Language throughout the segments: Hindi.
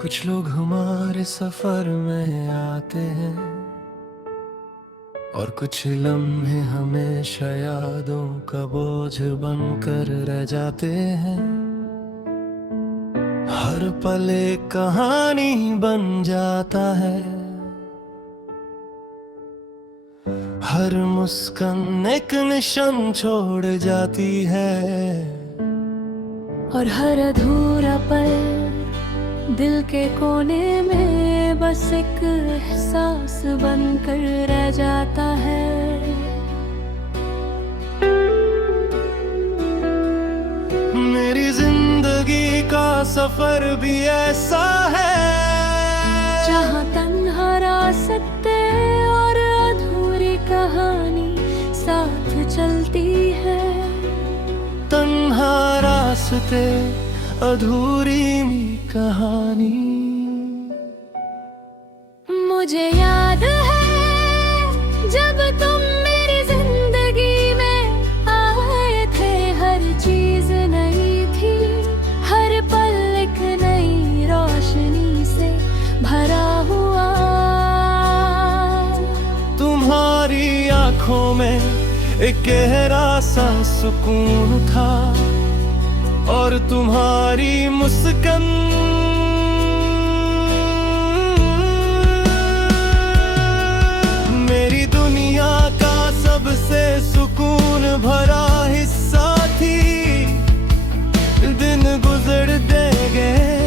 कुछ लोग हमारे सफर में आते हैं और कुछ लम्हे हमेशा यादों का बोझ बनकर रह जाते हैं। हर पल एक कहानी बन जाता है, हर मुस्कान एक निशान छोड़ जाती है, और हर अधूरा पल दिल के कोने में बस एक एहसास बनकर रह जाता है। मेरी जिंदगी का सफर भी ऐसा है जहाँ तन्हा रास्ते और अधूरी कहानी साथ चलती है। तन्हा रास्ते अधूरी कहानी। मुझे याद है जब तुम मेरी जिंदगी में आए थे, हर चीज नई थी, हर पल एक नई रोशनी से भरा हुआ। तुम्हारी आंखों में एक गहरा सा सुकून था और तुम्हारी मुस्कान मेरी दुनिया का सबसे सुकून भरा हिस्सा थी। दिन गुजरते गए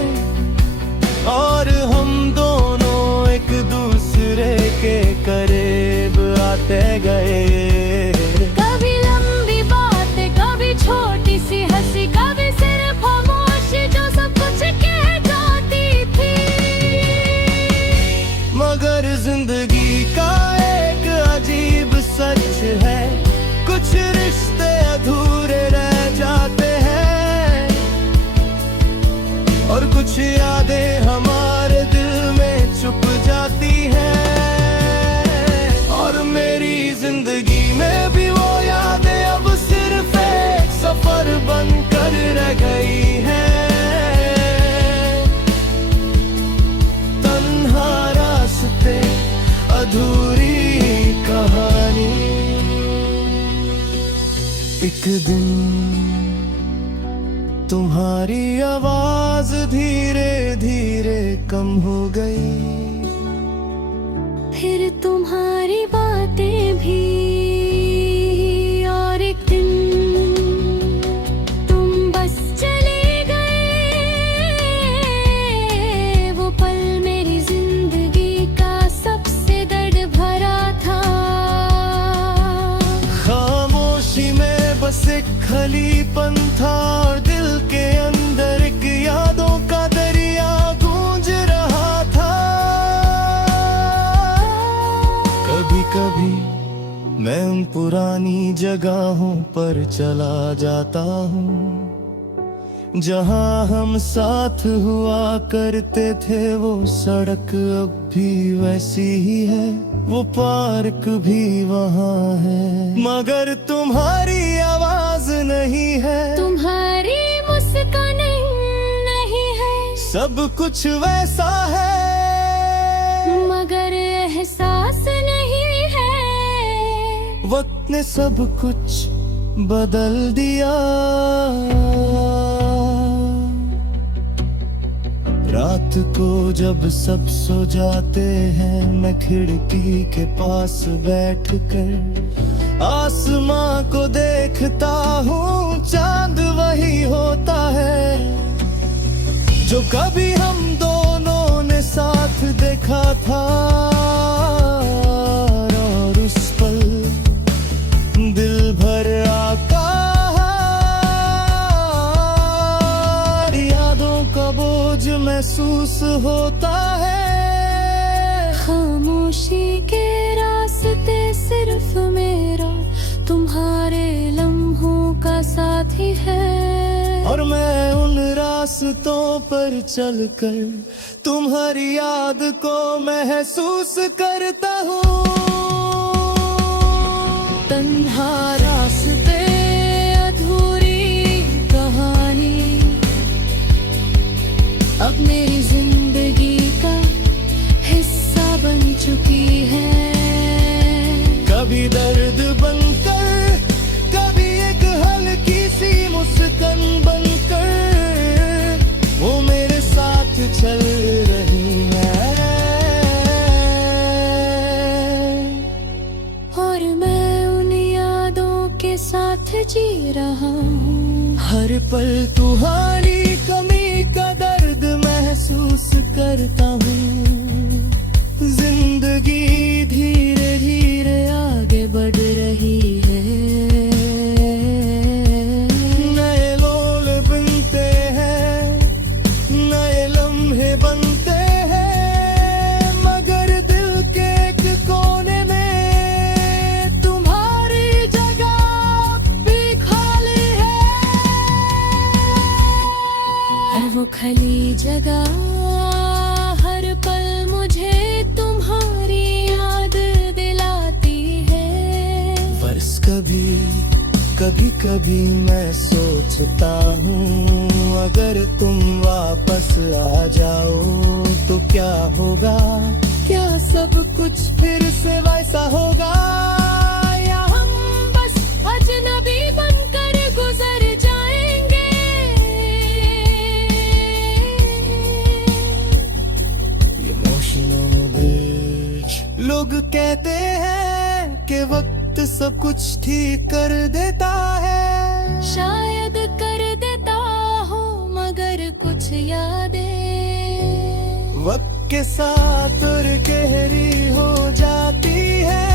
और हम दोनों एक दूसरे के करीब आते गए। कभी लंबी बातें, कभी छोटी सी हंसी, कभी सिर्फ खामोशी जो सब कुछ कह जाती थी। मगर जिंदगी का एक अजीब सच है, कुछ रिश्ते अधूरे रह जाते हैं और कुछ यादें हमारे दिल में छुप जाती हैं। और मेरी जिंदगी में भी वो यादें अब सिर्फ एक सफर बनकर रह गई हैं। तन्हा रास्ते अधूरी कहानी। एक दिन तुम्हारी आवाज धीरे धीरे कम हो गई, फिर तुम्हारी बातें भी, और एक दिन तुम बस चले गए। वो पल मेरी जिंदगी का सबसे दर्द भरा था। खामोशी में बस एक खलीपन था और दिल के अंदर एक यादों का दरिया गूंज रहा था। कभी कभी मैं उन पुरानी जगहों पर चला जाता हूँ जहाँ हम साथ हुआ करते थे। वो सड़क अब भी वैसी ही है, वो पार्क भी वहाँ है, मगर तुम्हारी आवाज नहीं है, तुम्हारी मुस्कान नहीं है। सब कुछ वैसा है मगर एहसास नहीं है। वक्त ने सब कुछ बदल दिया। रात को जब सब सो जाते हैं, मैं खिड़की के पास बैठकर आसमां को देखता हूँ। चांद वही होता है जो कभी हम दोनों ने साथ देखा था, और उस पल दिल भर आकार यादों का बोझ महसूस होता है। खामोशी के रास्ते सिर्फ मेरा तुम्हारे लम्हों का साथी है, और मैं उन रास्तों पर चलकर तुम्हारी याद को महसूस करता हूँ। तन्हा रास्ते अधूरी कहानी। अब अब मेरी जिंदगी का हिस्सा बन चुकी है। कभी दर्द बनकर, कभी एक हल्की सी मुस्कान बनकर, वो मेरे साथ चल रही है। और मैं उन यादों के साथ जी रहा हूँ। हर पल तुम्हारी कमी का दर्द महसूस करता हूँ। जिंदगी धीरे धीरे आगे बढ़ रही है। नए लोल बनते हैं, नए लम्हे बनते हैं, मगर दिल के एक कोने में तुम्हारी जगह भी खाली है। और वो खाली जगह हर पल मुझे तुम्हारी याद दिलाती है। बस कभी कभी कभी मैं सोचता हूँ, अगर तुम वापस आ जाओ तो क्या होगा? क्या सब कुछ फिर से वैसा होगा, या हम बस अजनबी बनकर गुजर जाएंगे। Emotional bridge. लोग कहते हैं कि वक्त सब कुछ ठीक कर देता है। शायद कर देता हो, मगर कुछ यादें वक्त के साथ और गहरी हो जाती है,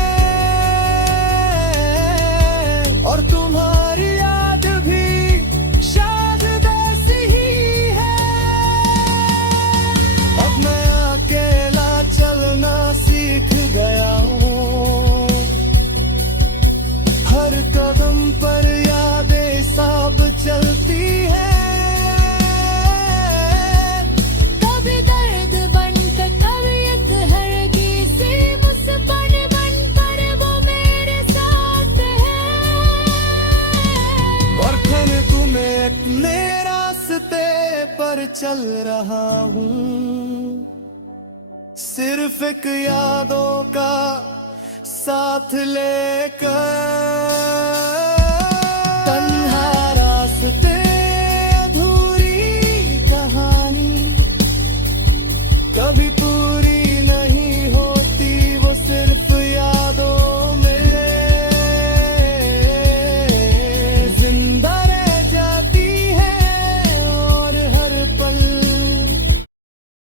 और तुम्हारी याद भी शायद ऐसी ही है। अब मैं अकेला चलना सीख गया हूँ। हर कदम पर यादें साब चलती है। कभी दर्द बनकर, कभी एक हल्की सी मुस्कान बनकर, वो मेरे साथ है। और मैं तुम्हें अपने रास्ते पर चल रहा हूँ, सिर्फ एक यादों का साथ लेकर।